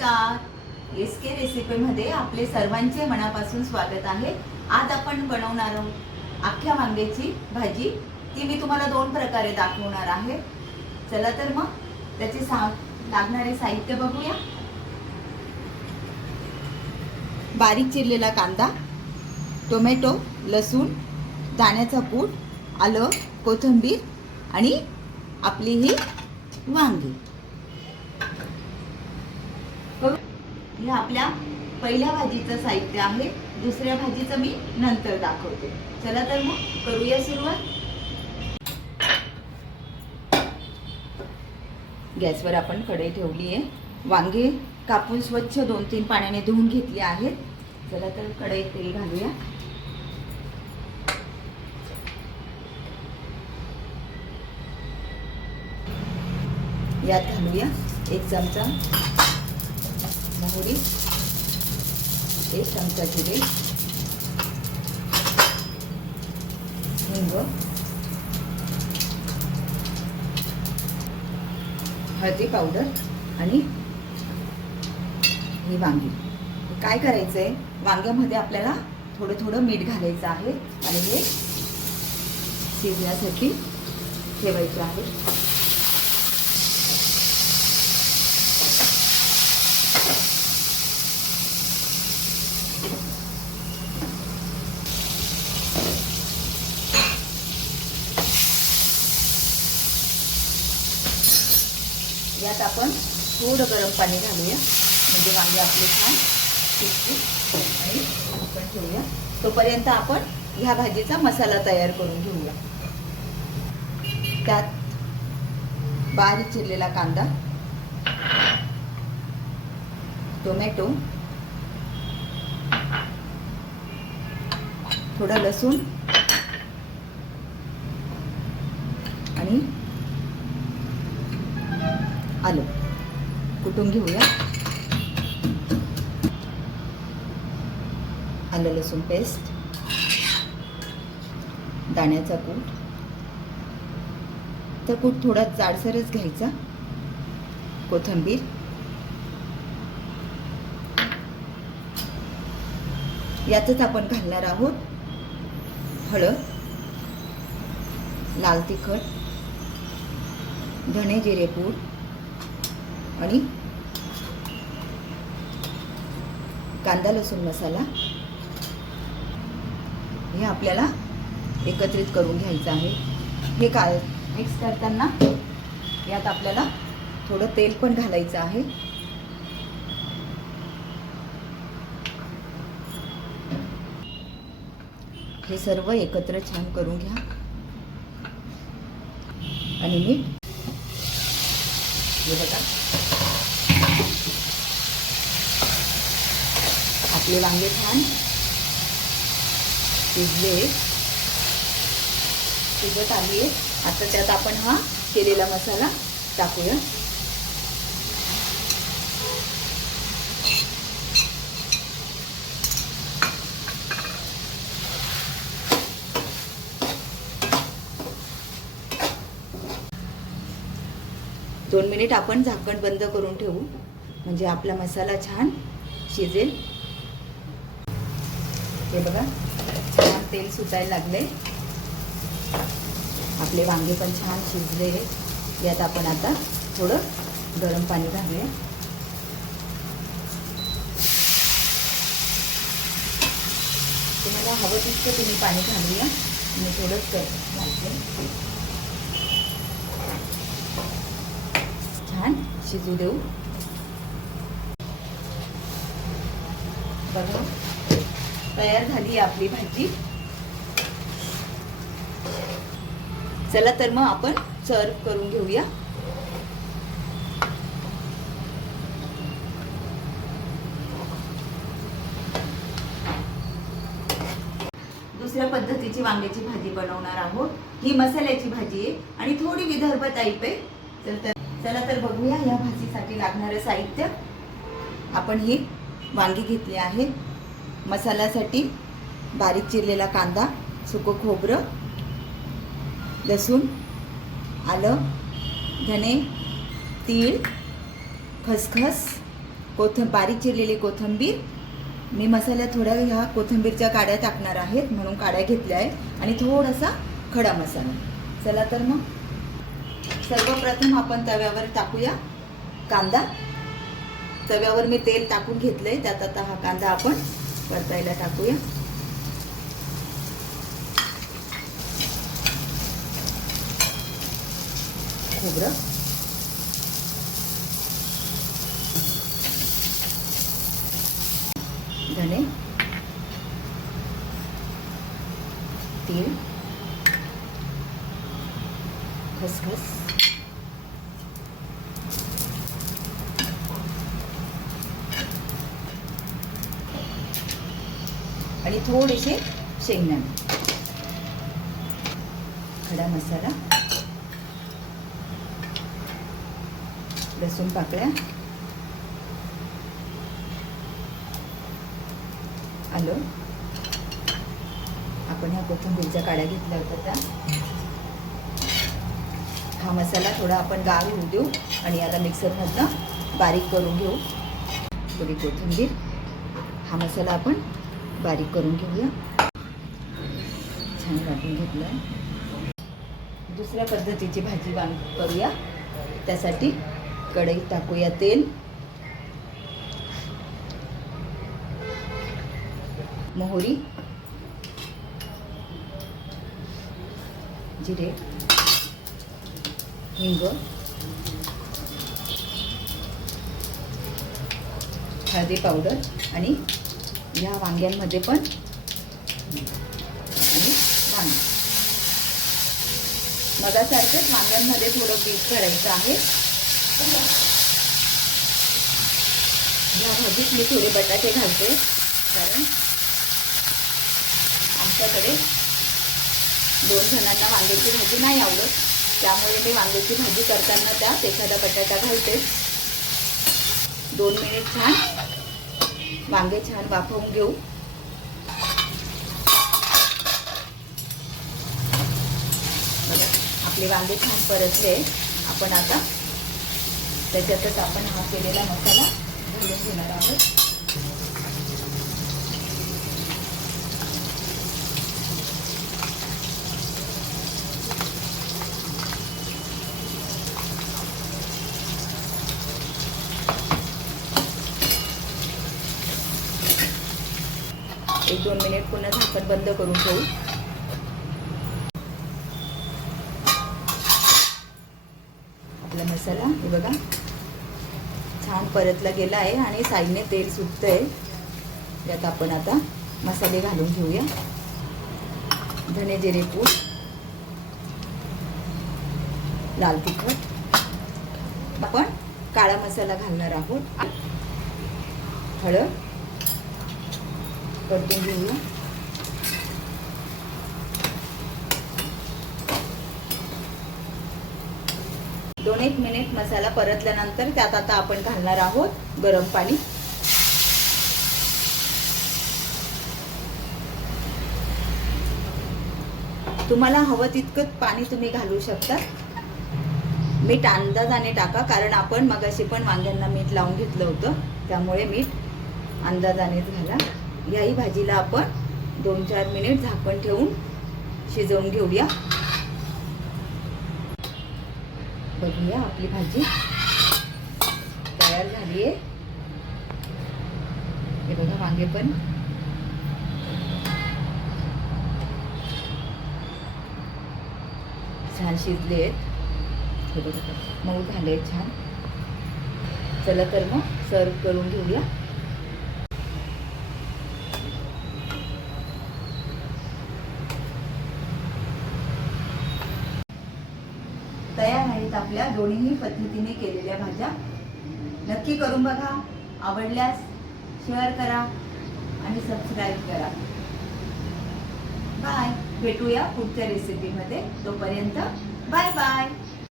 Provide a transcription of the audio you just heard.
नमस्कार. एस के रेसिपीमध्ये आपले सर्वांचे मनापासून स्वागत आहे. आज आपण बनवणार आहोत अख्ख्या वांग्याची भाजी. ती मी तुम्हाला दोन प्रकारे दाखवणार आहे. चला तर मग त्याचे सा लागणारे साहित्य बघूया. बारीक चिरलेला कांदा टोमॅटो लसूण दाण्याचा पूट आलं कोथिंबीर आणि आपली ही वांगी. हे आपल्या पहिल्या भाजीचं साहित्य आहे. दुसऱ्या भाजीचं मी नंतर दाखवते. चला तर मग करूया सुरुवात. गॅसवर आपण कढई ठेवली आहे वांगे कापून स्वच्छ दोन तीन पाण्याने धुवून घेतले आहेत. चला तर कढईत तेल घालूया. यात घालूया एक चमचा मोहरी एक चमचा जिरे हिंग हळदी पावडर आणि ही वांगी. काय करायचं आहे वांग्यामध्ये आपल्याला थोडं थोडं मीठ घालायचं आहे आणि हे शिजण्यासाठी ठेवायचं आहे. यात आपण थोडं गरम पाणी घालूया. म्हणजे वांगे आपले छान शिजतील आणि आपण ठेवूया. तोपर्यंत आपण ह्या भाजीचा मसाला तयार करून घेऊया. त्यात बारीक चिरलेला कांदा टोमॅटो थोडं लसूण आणि आलं. कुटून घेऊया? आलं लसूण पेस्ट दाण्याचा कूट. तर कूट थोडा जाडसरच घ्यायचा. कोथिंबीर. यातच आपण घालणार आहोत हळद लाल तिखट धणे जिरे पूड आणि कांदा लसूण मसाला हे आपल्याला एकत्रित करून घ्यायचं आहे. हे काय मिक्स करताना यात आपल्याला थोडं तेल पण घालायचं आहे. हे सर्व एकत्र छान करून घ्या. आणि मीठ हे बघा. आपले वांगे छान शिजले. शिजत आली आहे आता त्यात आपण हा केलेला मसाला टाकूया. दोन मिनिट आपण झाकण बंद करून ठेवू. म्हणजे आपला मसाला छान शिजेल. हे बघा छान तेल सुटायला लागले. आपले वांगे पण छान शिजले यात आपण आता थोडं गरम पाणी घालूया. तुम्हाला हवं तितकं तुम्ही पाणी घालूया. मी थोडंच घालते. छान शिजू देऊ. बघा. तयार झाली आपली भाजी. चला तर मग आपण सर्व करून घेऊया. दुसऱ्या पद्धतीची वांग्याची भाजी बनवणार आहोत. ही मसाल्याची भाजी आहे आणि थोडी विदर्भ टाईप आहे. तर तर चला तर बघूया या भाजीसाठी लागणारं साहित्य. आपण ही वांगी घेतली आहे. मसाल्यासाठी बारीक चिरलेला कांदा सुकं खोबरं लसूण आलं धणे तीळ खसखस कोथं बारीक चिरलेली कोथिंबीर. मी मसाल्या थोड्या ह्या कोथिंबीरच्या काड्या टाकणार आहेत म्हणून काड्या घेतल्या आहेत. आणि थोडासा खडा मसाला. चला तर मग. सर्वप्रथम आपण तव्यावर टाकूया कांदा. तव्यावर मी तेल टाकून घेतलंय. त्यात आता हा कांदा आपण परतायला टाकूया. खोबरं. धणे तीळ. खसखस. आणि थोडेसे शेंगदाणे. खडा मसाला. लसूण पाकळ्या. आलं. आपण ह्या कोथिंबीरच्या काड्या घेतल्या होत्या त्या. हा मसाला थोडा आपण गार होऊ देऊ आणि याला मिक्सरमधनं बारीक करून घेऊ. थोडी कोथिंबीर. हा मसाला आपण बारीक करून घेऊया. छान वाटून घेतलं दुसऱ्या पद्धतीची भाजी बांध करूया. त्यासाठी कढई टाकूया तेल. मोहरी. जिरे. हिंग. हळदी पावडर आणि ह्या वांग्यांमध्ये पण आणि वांग. मगासारखंच वांग्यांमध्ये थोडं बीट करायचं आहे. ह्या भाजीत मी थोडे बटाटे घालते कारण आमच्याकडे दोन जणांना वांग्याची भाजी नाही आवडत. त्यामुळे मी वांग्याची भाजी करताना त्यात एखादा बटाटा घालते. दोन मिनिट छान वांगे छान वाफवून घेऊ. आपले वांगे छान परतले. आपण आता त्याच्यातच आपण हा केलेला मसाला घालून घेणार आहोत एक दोन मिनिट पुन्हा झाकण बंद करून ठेवू. आपला मसाला हे बघा. छान परतला गेला आहे आणि साईडने तेल सुटतंय. त्यात आपण आता मसाले घालून घेऊया. धने जिरे पूड लाल तिखट. आपण काळा मसाला घालणार आहोत. हळद. परतून घेऊया दोन एक मिनिट मसाला परतल्यानंतर त्यात आता आपण घालणार आहोत गरम पाणी. तुम्हाला हवं तितकं पाणी तुम्ही घालू शकता. मीठ अंदाजाने टाका कारण आपण मगाशी पण वांग्यांना मीठ लावून घेतलं होतं. त्यामुळे मीठ अंदाजानेच घाला. याही भाजीला आपण दोन चार मिनिट झाकण ठेवून शिजवून घेऊया. बघूया आपली भाजी तयार झाली आहे हे बघा वांगे पण. छान शिजले आहेत हे बघा मऊ झाले छान. चला तर मग सर्व करून घेऊया. तयार आहेत आपल्या दोन्ही पद्धतीने केलेल्या भाज्या. नक्की करून बघा. आवडल्यास शेअर करा आणि सबस्क्राईब करा. बाय भेटूया पुढच्या रेसिपीमध्ये तोपर्यंत बाय बाय